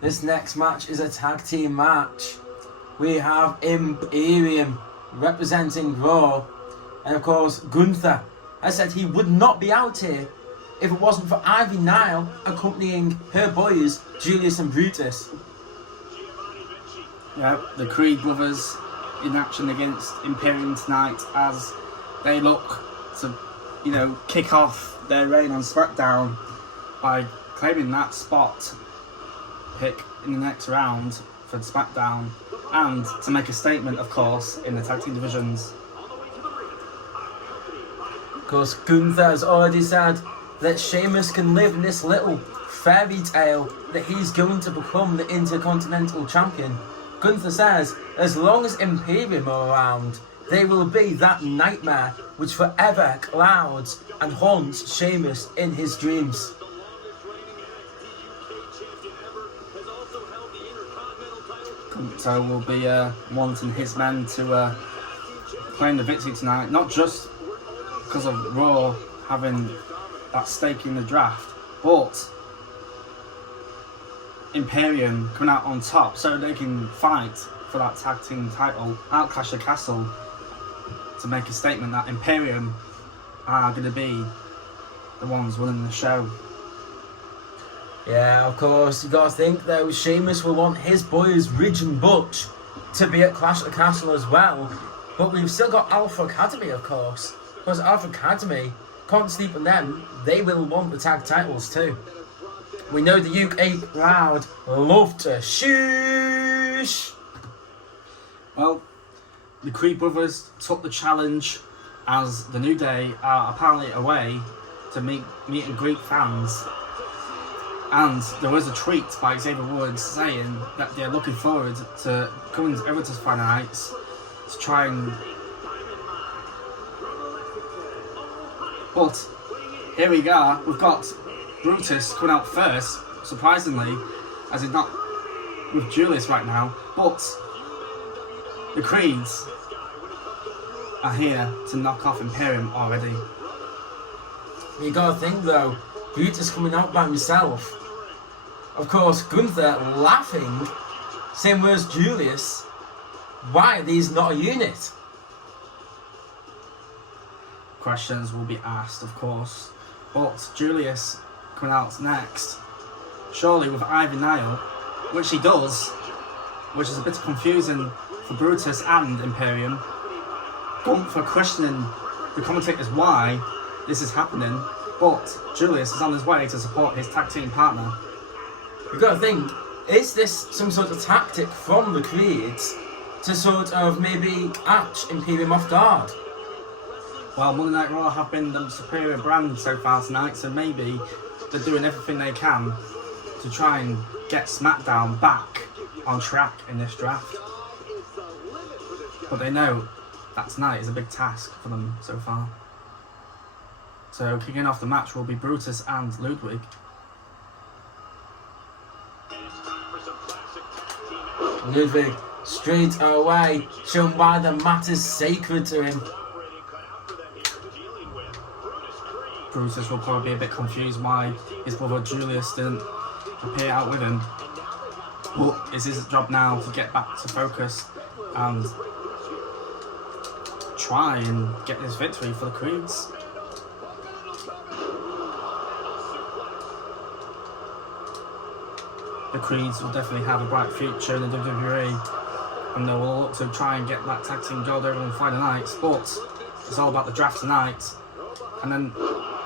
This next match is a tag team match. We have Imperium representing Raw. And of course, Gunther has said he would not be out here if it wasn't for Ivy Nile accompanying her boys, Julius and Brutus. Yeah, the Creed brothers in action against Imperium tonight as they look to, kick off their reign on SmackDown by claiming that spot pick in the next round for SmackDown and to make a statement, of course, in the tag team divisions. Of course, Gunther has already said that Sheamus can live in this little fairy tale that he's going to become the Intercontinental Champion. Gunther says, as long as Imperium are around, they will be that nightmare which forever clouds and haunts Sheamus in his dreams. Gunther will be wanting his men to claim the victory tonight, not just because of Raw having that stake in the draft, but Imperium coming out on top so they can fight for that tag team title at Clash of Castle to make a statement that Imperium are going to be the ones running the show. Yeah, of course, you got to think though, Sheamus will want his boys Ridge and Butch to be at Clash of Castle as well, but we've still got Alpha Academy, of course, because Alpha Academy can't sleep on them. They will want the tag titles too. We know the UK crowd love to shoosh. Well, the Creed brothers took the challenge as the New Day are apparently away to meet and greet fans. And there was a tweet by Xavier Woods saying that they're looking forward to coming over to Friday nights to try and... But here we are, we've got Brutus coming out first, surprisingly, as he's not with Julius right now, but the Creeds are here to knock off Imperium already. You gotta think though, Brutus coming out by himself. Of course, Gunther laughing, saying where's Julius? Why are these not a unit? Questions will be asked, of course, but Julius coming out next, surely with Ivy Nile, which he does, which is a bit confusing for Brutus and Imperium. Gunther questioning the commentators why this is happening, but Julius is on his way to support his tag team partner. You've got to think, is this some sort of tactic from the Creeds to sort of maybe catch Imperium off guard? Well, Monday Night Raw have been the superior brand so far tonight, so maybe they're doing everything they can to try and get SmackDown back on track in this draft. But they know that tonight is a big task for them so far. So kicking off the match will be Brutus and Ludwig. Ludwig straight away, shown why the matter's sacred to him. Brutus will probably be a bit confused why his brother Julius didn't appear out with him. But it's his job now to get back to focus and try and get this victory for the Creeds. The Creeds will definitely have a bright future in the WWE, and they will look to try and get that tag team gold over on Friday nights, but it's all about the draft tonight, and then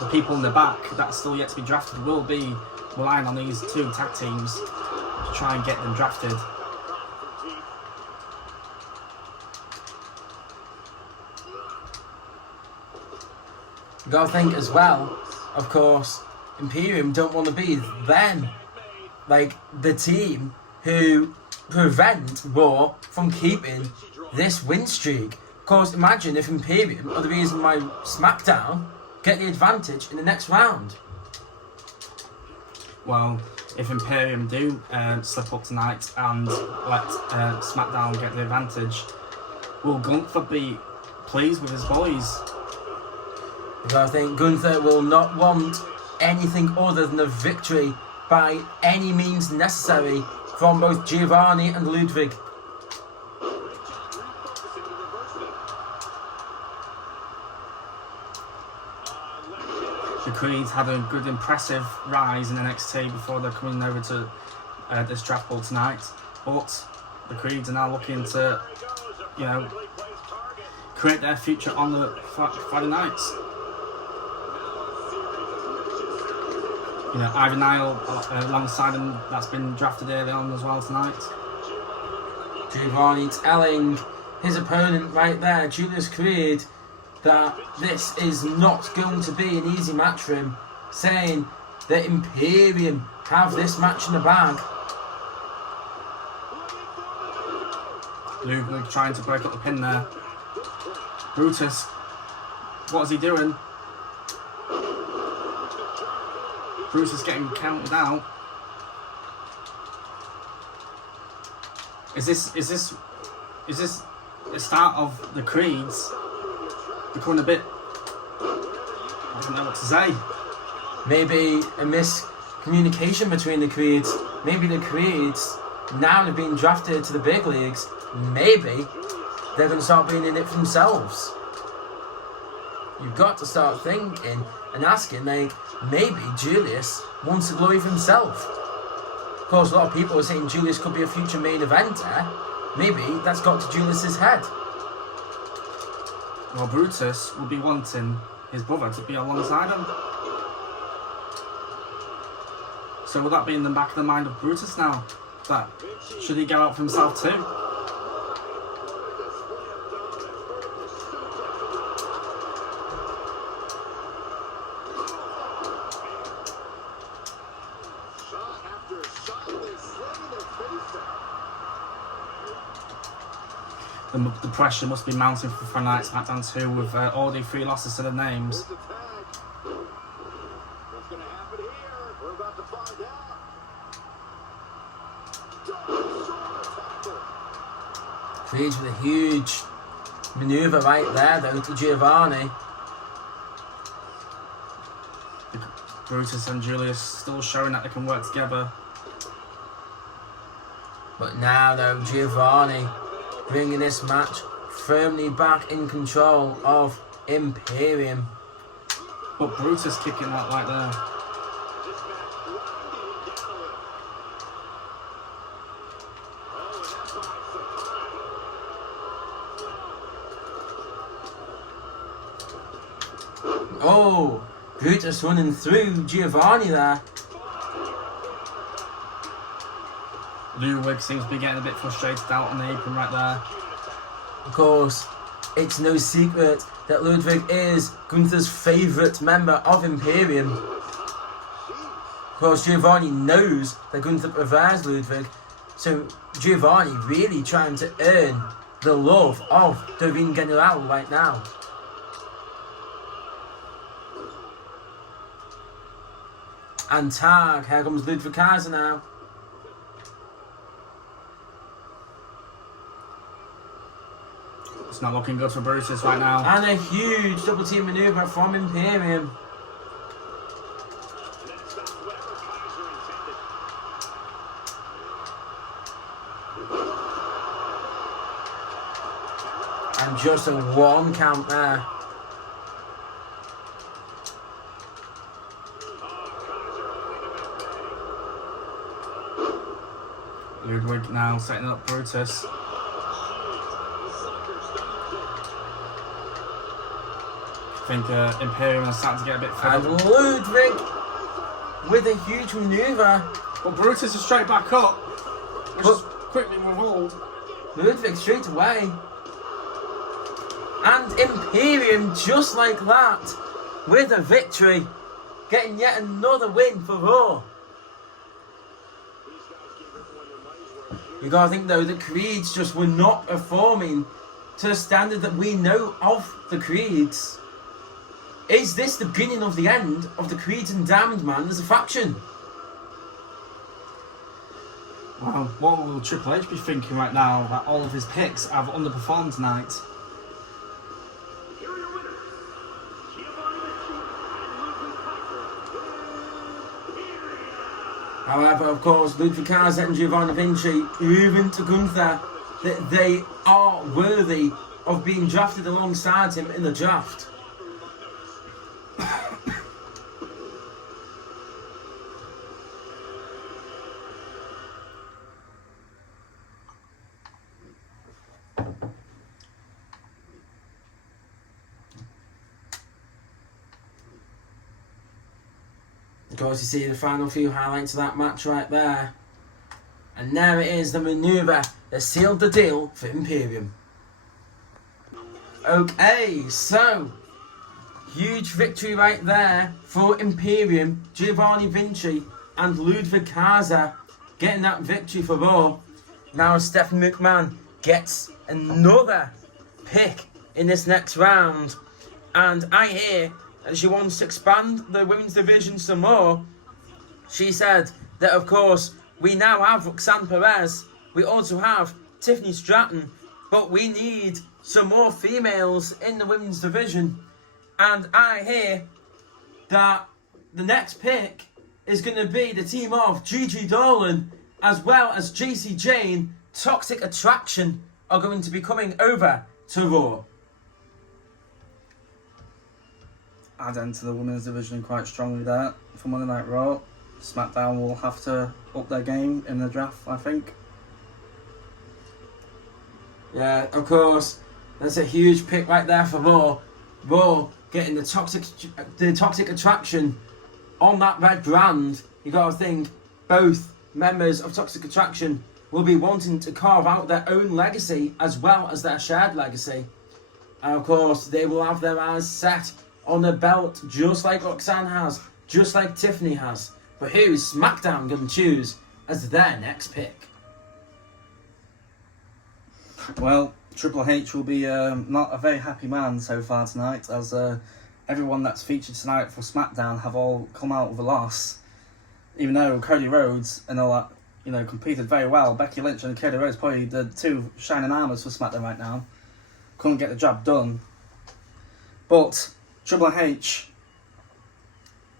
the people in the back that are still yet to be drafted will be relying on these two tag teams to try and get them drafted. You gotta think as well, of course, Imperium don't want to be them. Like, the team who prevent Raw from keeping this win streak. Of course, imagine if Imperium are the reason why SmackDown get the advantage in the next round. Well, if Imperium do slip up tonight and let SmackDown get the advantage, will Gunther be pleased with his boys? Because I think Gunther will not want anything other than a victory by any means necessary from both Giovanni and Ludwig. The Creeds had a good, impressive rise in NXT before they're coming over to this draft ball tonight. But the Creeds are now looking to, you know, create their future on the Friday nights. You know, Ivy Nile alongside him, that's been drafted early on as well tonight. Giovanni telling his opponent right there, Julius Creed, that this is not going to be an easy match for him, saying that Imperium have this match in the bag. Ludwig trying to break up the pin there. Brutus, what is he doing? Brutus getting counted out. Is this the start of the Creeds becoming a bit, I don't know what to say. Maybe a miscommunication between the Creeds. Maybe the Creeds, now they've been drafted to the big leagues, maybe they're going to start being in it for themselves. You've got to start thinking and asking, like, maybe Julius wants the glory for himself. Of course, a lot of people are saying Julius could be a future main eventer. Maybe that's got to Julius's head. Well, Brutus will be wanting his brother to be alongside him. So will that be in the back of the mind of Brutus now? That should he go out for himself too? The pressure must be mounting for Friday Night SmackDown 2 with already 3 losses to the names. Creed with a huge manoeuvre right there though to Giovanni. Brutus and Julius still showing that they can work together. But now though, Giovanni bringing this match firmly back in control of Imperium. But Brutus kicking out right there. Oh, Brutus running through Giovanni there. Ludwig seems to be getting a bit frustrated out on the apron right there. Of course, it's no secret that Ludwig is Gunther's favourite member of Imperium. Of course, Giovanni knows that Gunther prefers Ludwig, so Giovanni really trying to earn the love of the Ring General right now. And tag, here comes Ludwig Kaiser now. It's not looking good for Brutus right now. And a huge double team manoeuvre from Imperium. And just a 1 count there. Ludwig now setting up Brutus. I think Imperium are starting to get a bit fed And up. Ludwig with a huge manoeuvre. But Brutus is straight back up, which is quickly revolved. Ludwig straight away. And Imperium just like that with a victory. Getting yet another win for Raw. You gotta think though, the Creeds just were not performing to the standard that we know of the Creeds. Is this the beginning of the end of the Creeds and Diamond Man as a faction? Wow, what will Triple H be thinking right now that all of his picks have underperformed tonight? However, of course, Ludwig Kaiser and Giovanni Vinci proving to Gunther that they are worthy of being drafted alongside him in the draft. Of course, you see the final few highlights of that match right there. And there it is, the manoeuvre that sealed the deal for Imperium. Okay, so huge victory right there for Imperium. Giovanni Vinci and Ludwig Kaiser getting that victory for Raw. Now Stephen McMahon gets another pick in this next round. And I hear that she wants to expand the women's division some more. She said that, of course, we now have Roxanne Perez. We also have Tiffany Stratton. But we need some more females in the women's division. And I hear that the next pick is going to be the team of Gigi Dolan as well as JC Jane. Toxic Attraction are going to be coming over to Raw. Add into the women's division quite strongly there for Monday Night Raw. SmackDown will have to up their game in the draft, I think. Yeah, of course. That's a huge pick right there for Raw. Raw getting the toxic attraction on that red brand. You got to think both members of Toxic Attraction will be wanting to carve out their own legacy as well as their shared legacy. And of course, they will have their eyes set on the belt just like Roxanne has, just like Tiffany has. But who is SmackDown going to choose as their next pick? Well, Triple H will be not a very happy man so far tonight, as everyone that's featured tonight for SmackDown have all come out with a loss. Even though Cody Rhodes and all that, competed very well. Becky Lynch and Cody Rhodes probably the two shining armours for SmackDown right now. Couldn't get the job done. But Triple H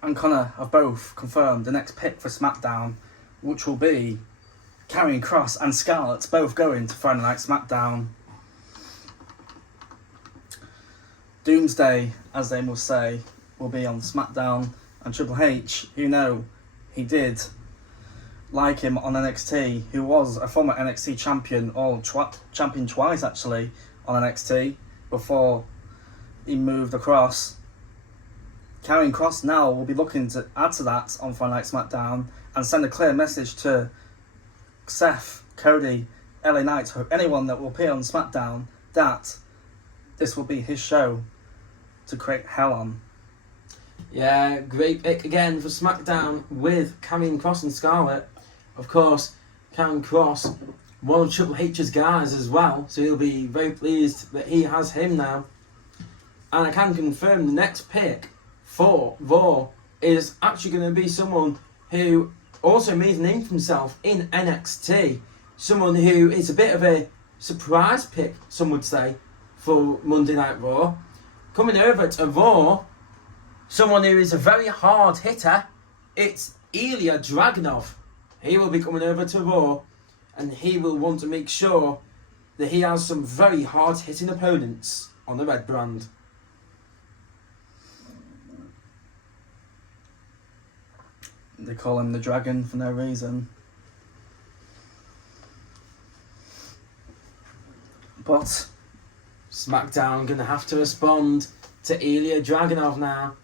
and Connor have both confirmed the next pick for SmackDown, which will be Karrion Kross and Scarlett, both going to Friday Night SmackDown. Doomsday, as they must say, will be on SmackDown, and Triple H, he did like him on NXT, who was a former NXT champion, or champion twice actually, on NXT, before he moved across. Karrion Kross now will be looking to add to that on Friday Night SmackDown and send a clear message to Seth, Cody, LA Knight, or anyone that will appear on SmackDown that this will be his show to create hell on. Yeah, great pick again for SmackDown with Karrion Kross and Scarlett. Of course, Karrion Kross, one of Triple H's guys as well, so he'll be very pleased that he has him now. And I can confirm the next pick for Raw is actually going to be someone who also made a name for himself in NXT. Someone who is a bit of a surprise pick, some would say, for Monday Night Raw. Coming over to Raw, someone who is a very hard hitter, it's Ilya Dragunov. He will be coming over to Raw, and he will want to make sure that he has some very hard hitting opponents on the red brand. They call him the Dragon for no reason. But SmackDown going to have to respond to Ilya Dragunov now.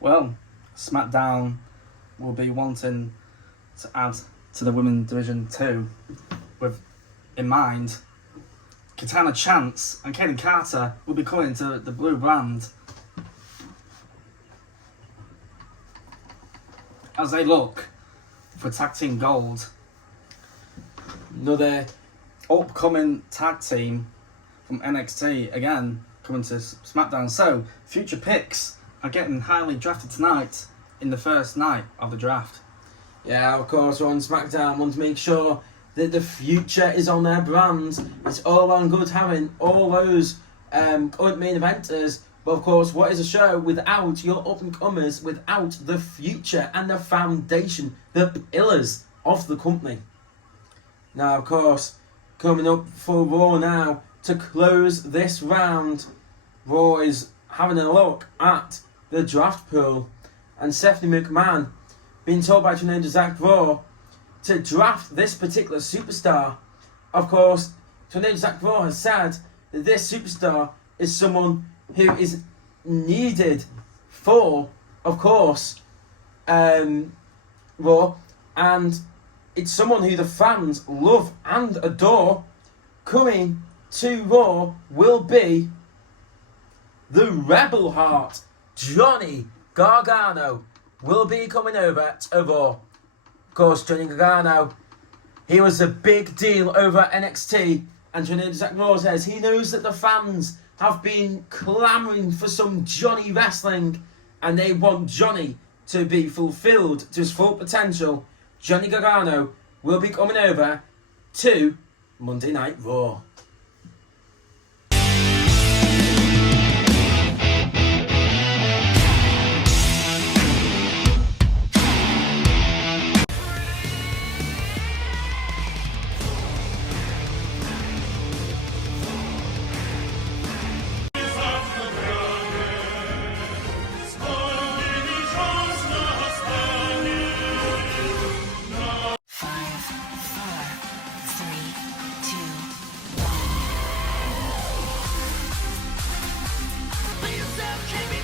Well, SmackDown will be wanting to add to the women's division too, with in mind Katana Chance and Kaden Carter will be coming to the blue brand as they look for tag team gold. Another upcoming tag team from NXT again coming to SmackDown. So future picks are getting highly drafted tonight in the first night of the draft. Yeah, of course, we're on SmackDown. Want to make sure that the future is on their brands. It's all on good having all those current main eventers But of course, what is a show without your up-and-comers, without the future and the foundation, the pillars of the company? Now, of course, coming up for Raw now, to close this round, Raw is having a look at the draft pool, and Stephanie McMahon being told by Tornado Zach Raw to draft this particular superstar. Of course, Tornado Zach Raw has said that this superstar is someone who is needed for, of course, Raw, and it's someone who the fans love and adore. Coming to Raw will be the Rebel Heart. Johnny Gargano will be coming over to Raw. Of course, Johnny Gargano, he was a big deal over NXT, and Tornado Zach Raw says he knows that the fans have been clamouring for some Johnny wrestling, and they want Johnny to be fulfilled to his full potential. Johnny Gargano will be coming over to Monday Night Raw. Please don't keep me